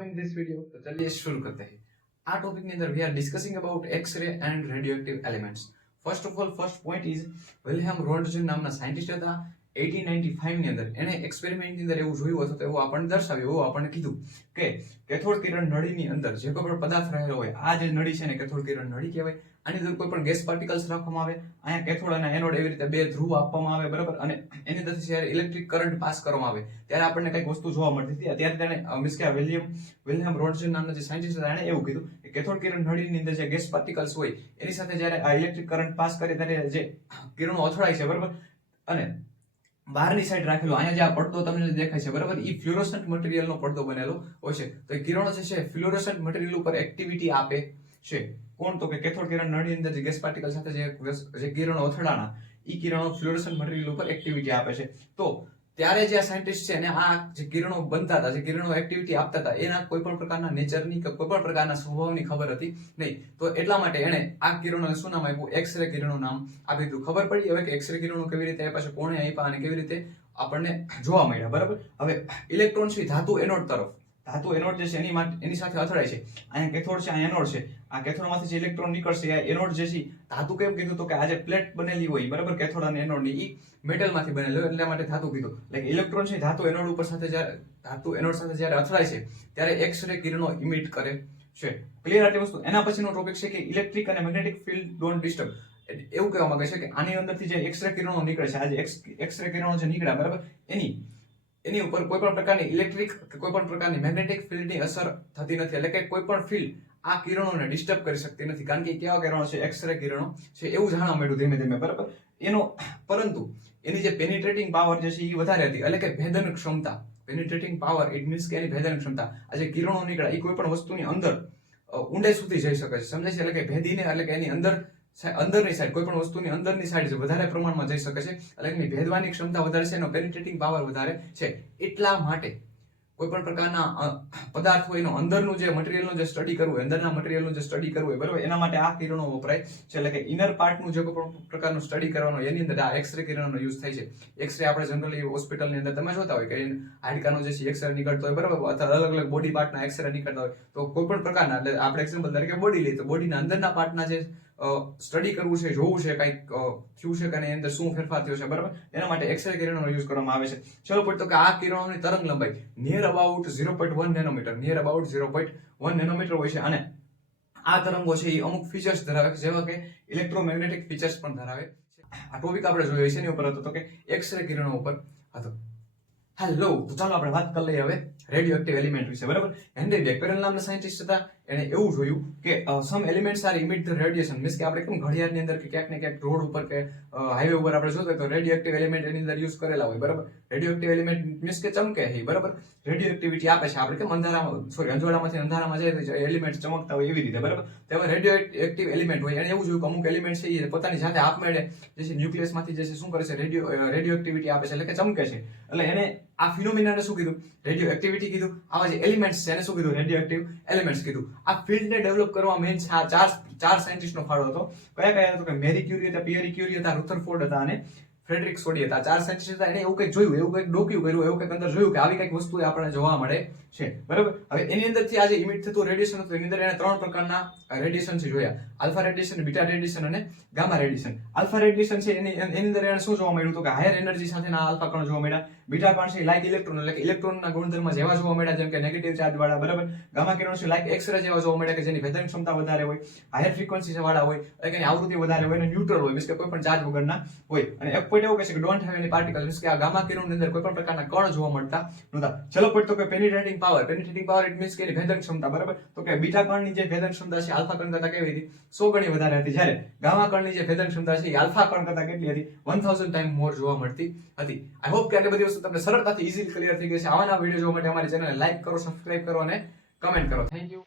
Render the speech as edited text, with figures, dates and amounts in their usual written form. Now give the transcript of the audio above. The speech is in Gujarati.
welcome in this video. तो चलिए शुरू करते हैं. આ ટોપિક ની અંદર we are discussing about X-ray and radioactive elements. First of all, first point is વિલ્હેમ રોન્ટજન નામના સાયન્ટિસ્ટ હતા 1895 ની અંદર એને એક્સપેરિમેન્ટ ની અંદર એવું જોયું હતું તો એવું આપણને દર્શાવ્યું, એવું આપણને કીધું કે કેથોડ કિરણ નળીની અંદર જે કોઈ પણ પદાર્થ રહેલો હોય, આ જે નળી છે ને કેથોડ કિરણ નળી કહેવાય. આની અંદર કોઈ પણ ગેસ પાર્ટિકલ્સ રાખવામાં આવે, અહીંયા કેથોડ અને એનોડ એવી રીતે બે ધ્રુવ આપવામાં આવે, બરાબર, અને એની અંદરથી જ્યારે ઇલેક્ટ્રિક કરંટ પાસ કરવામાં આવે ત્યારે આપણને કંઈક વસ્તુ જોવા મળતી હતી. ત્યારે તેને મીન્સ કે વિલ્હેમ રોન્ટજન નામના જે સાયન્ટિસ્ટ હતા એણે એવું કીધું કે કેથોડ કિરણ નળીની અંદર જે ગેસ પાર્ટિકલ્સ હોય એની સાથે જ્યારે આ ઇલેક્ટ્રિક કરંટ પાસ કરે ત્યારે જે કિરણો અથડાય છે, બરાબર, અને બહારની સાઈડ રાખેલો અહીંયા જે આ પડદો તમને દેખાય છે, બરાબર, એ ફ્લોરોસન્ટ મટીરિયલનો પડદો બનેલો હોય છે. તો એ કિરણો જે છે ફ્લોરોસન્ટ મટીરિયલ ઉપર એક્ટિવિટી આપે છે. કોણ? તો કે કેથોડ કિરણ નળી અંદર જે ગેસ પાર્ટિકલ સાથે જે કિરણો અથડાણા એ કિરણો ફ્લોરોસન્ટ મટીરિયલ ઉપર એક્ટિવિટી આપે છે. તો ત્યારે જે આ સાયન્ટિસ્ટ છે અને આ જે કિરણો બનતા હતા, જે કિરણો એક્ટિવિટી આપતા હતા, એના કોઈ પણ પ્રકારના નેચરની કે કોઈ પણ પ્રકારના સ્વભાવની ખબર હતી નહીં. તો એટલા માટે એણે આ કિરણોને શું નામ આપ્યું? એક્સરે કિરણો નામ આપી દીધું. ખબર પડી હવે કે એક્સરે કિરણો કેવી રીતે આપ્યા છે, કોણે આપ્યા અને કેવી રીતે આપણને જોવા મળ્યા, બરાબર. હવે ઇલેક્ટ્રોન છે ધાતુ એનોડ તરફ, ધાતુ એનોડ જે છે એની સાથે અથડાય છે. અહીંયા કેથોડ છે, અહીંયા એનોડ છે. આ કેથોડમાંથી જે ઇલેક્ટ્રોન નીકળશે આ એનોડ જે છે, ધાતુ કેમ કીધું તો કે આ જે પ્લેટ બનેલી હોય, બરાબર, કેથોડ અને એનોડની, ઈ મેટલમાંથી બનેલી હોય એટલા માટે ધાતુ કીધું. એટલે ઇલેક્ટ્રોન છે ધાતુ એનોડ ઉપર સાથે જ્યારે ધાતુ એનોડ સાથે જ્યારે અથડાય છે ત્યારે એક્સ-રે કિરણો ઇમિટ કરે છે. ક્લિયર આટલી વસ્તુ? એના પછીનો ટોપિક છે કે ઇલેક્ટ્રિક અને મેગ્નેટિક ફિલ્ડ ડોન્ટ ડિસ્ટર્બ. એવું કહેવા માંગે છે કે આની અંદરથી જે એક્સ-રે કિરણો નીકળે છે, આ જે એક્સ-રે કિરણો જે નીકળ્યા, બરાબર, એની ઉપર કોઈ પણ પ્રકારની ઇલેક્ટ્રિક કે કોઈ પણ પ્રકારની મેગ્નેટિક ફિલ્ડની અસર થતી નથી. એટલે કે કોઈ પણ ફિલ્ડ આ કિરણોને ડિસ્ટર્બ કરી શકતી નથી, કારણ કે કેવા કિરણો છે? એક્સ-રે કિરણો છે, એવું જાણવા મળ્યું ધીમે ધીમે, બરાબર. પરંતુ એની જે પેનિટ્રેટિંગ પાવર જે છે એ વધારે હતી, એટલે કે ભેદન ક્ષમતા. પેનિટ્રેટિંગ પાવર ઇટ મીન્સ કે એની ભેદન ક્ષમતા. આ જે કિરણો નીકળ્યા એ કોઈ પણ વસ્તુની અંદર ઊંડે સુધી જઈ શકે છે, સમજાય છે? એટલે કે ભેદીને, એટલે કે એની અંદરની સાઈડ, કોઈ પણ વસ્તુની અંદરની સાઈડ વધારે પ્રમાણમાં જઈ શકે છે. એટલે એની ભેદવાની ક્ષમતા વધારે છે, એનો પેનિટ્રેટિંગ પાવર વધારે છે. એટલા માટે કોઈ પણ પ્રકારના પદાર્થ હોય એનો અંદરનું જે મટીરિયલનું જે સ્ટડી કરવું હોય, અંદરના મટીરિયલનું જે સ્ટડી કરવું હોય, બરાબર, એના માટે આ કિરણો વપરાય છે. એટલે કે ઇનર પાર્ટનું જે કોઈ પણ પ્રકારનું સ્ટડી કરવાનું એની અંદર આ એક્સ-રે કિરણોનો યુઝ થાય છે. એક્સ-રે આપણે જનરલી હોસ્પિટલની અંદર તમે જોતા હોય કે હાડકાનો જે છે એક્સ-રે નીકળતો હોય, બરાબર, અથવા અલગ અલગ બોડી પાર્ટના એક્સ-રે નીકળતા હોય. તો કોઈ પણ પ્રકારના, એટલે આપણે એક્ઝામ્પલ તરીકે બોડી લઈએ તો બોડીના અંદરના પાર્ટના જે સ્ટડી કરવું છે, જોવું છે કંઈક થયું છે કે એની અંદર શું ફેરફાર થયો છે, બરાબર, એના માટે એક્સ-રે કિરણોનો યુઝ કરવામાં આવે છે. ચલો પછી, તો કે આ કિરણોની તરંગ લંબાઈ near about 0.1 nanometre, near about 0.1 nanometre હોય છે. અને આ તરંગો છે એ અમુક ફીચર્સ ધરાવે છે, જેવા કે ઇલેક્ટ્રોમેગ્નેટિક ફીચર્સ પણ ધરાવે છે. આ ટોપિક આપણે જોયો છે એની ઉપર હતો, તો કે એક્સ-રે કિરણો ઉપર હતો. હેલો, તો ચાલો આપણે વાત કરી લઈએ હવે રેડિયો એક્ટિવ એલિમેન્ટ વિશે, બરાબર. હેનરી બેકરેલ નામના સાયન્ટિસ્ટ હતા, એને એવું જોયું કે some elements are emit the radiation. Means કે આપણે કેમ ઘડિયાળની અંદર કે ક્યાંક ને ક્યાંક રોડ ઉપર કે હાઈવે ઉપર આપણે જોતા તો રેડિયો એક્ટિવ એલિમેન્ટ એની અંદર યુઝ કરેલા હોય, બરાબર. રેડિયો એક્ટિવ એલિમેન્ટ મીન્સ કે ચમકે છે, બરાબર, રેડિયો એક્ટિવિટી આપે છે. આપણે કેમ અંજવાળામાંથી અંધારામાં જાય તો એલિમેન્ટ ચમકતા હોય એવી રીતે, બરાબર. તો રેડિયો એક્ટિવ એલિમેન્ટ હોય, એને એવું જોયું કે અમુક એલિમેન્ટ છે એ પોતાની જાતે આપમેળે જે છે ન્યુક્લિયસમાંથી જે છે શું કરે છે? રેડિયો એક્ટિવિટી આપે છે, એટલે કે ચમકે છે. એટલે એને આ ફિનોમિનાને શું કીધું? રેડિયો એક્ટિવિટી કીધું. આવા જે એલિમેન્ટ્સ છે એને શું કીધું? રેડિયો એક્ટિવ એલિમેન્ટ્સ કીધું. આ ફિલ્ડને ડેવલપ કરવા મેઇન ચાર સાયન્ટિસ્ટનો ફાળો હતો. કયા કયા હતા? કે મેરી ક્યુરી હતા, પિયરી ક્યુરી હતા, રુથરફોર્ડ હતા અને ફ્રેડરિક સોડી હતા. ચાર સાયન્ટિસ્ટ હતા. એને એવું કંઈક જોયું, એવું કંઈક ડોક્યુ કર્યું, એવું કંઈક અંદર જોયું કે આવી કંઈક વસ્તુ આપણને જોવા મળે છે, બરાબર. હવે એની અંદરથી આ જે ઇમિટ થતું રેડિયેશન હતું એની અંદર એને ત્રણ પ્રકારના રેડિયેશન છે જોયા: આલ્ફા રેડિયેશન, બીટા રેડિયેશન અને ગામા રેડિયેશન. આલ્ફા રેડિયેશન છે એની અંદર એને શું જોવા મળ્યું? તો કે હાયર એનર્જી સાથેના આલ્ફા કણ જોવા મળ્યા. બીટા કણ છે લાઇક ઇલેક્ટ્રોન, એટલે કે ઇલેક્ટ્રોનના ગુણધર્મ જેવા જોવા મળ્યા, જેમ કે નેગેટિવ ચાર્જ વાળા, બરાબર. ગામા કિરણો છે લાઇક એક્સ-રે જેવા જોવા મળ્યા, કે જેની ભેદન ક્ષમતા વધારે હોય, હાયર ફ્રીક્વન્સી વાળા હોય, એટલે કે એની આવૃત્તિ વધારે હોય અને ન્યુટ્રલ હોય, મીન્સ કે કોઈ પણ ચાર્જ વગરના હોય. અને એક પોઈન્ટ એવું કહે છે કે don't have any particle, means કે આ ગામા કિરણની અંદર કોઈ પણ પ્રકારના કણ જોવા મળતા નહોતા. ચલો પછી, તો કે પેનિટ્રેટિંગ પાવર ઇટ મીન્સ કે એની ભેદન ક્ષમતા, બરાબર. તો કે બીટા કણની જે ભેદન ક્ષમતા છે આલ્ફા કણ કરતા કેવી હતી? 100 ગણી વધારે હતી. જ્યારે ગામા કણની જે ભેદન ક્ષમતા છે એ આલ્ફા કણ કરતા કેટલી હતી? 1000 ટાઈમ મોર જોવા મળતી હતી. આઈ હોપ કે આટલી બધી વસ્તુ તમને સરળતાથી ઇઝીલી ક્લિયર થઈ ગઈ છે. આવાના વિડીયો જોવા માટે અમારી ચેનલને લાઈક કરો, સબસ્ક્રાઇબ કરો અને કમેન્ટ કરો. Thank you.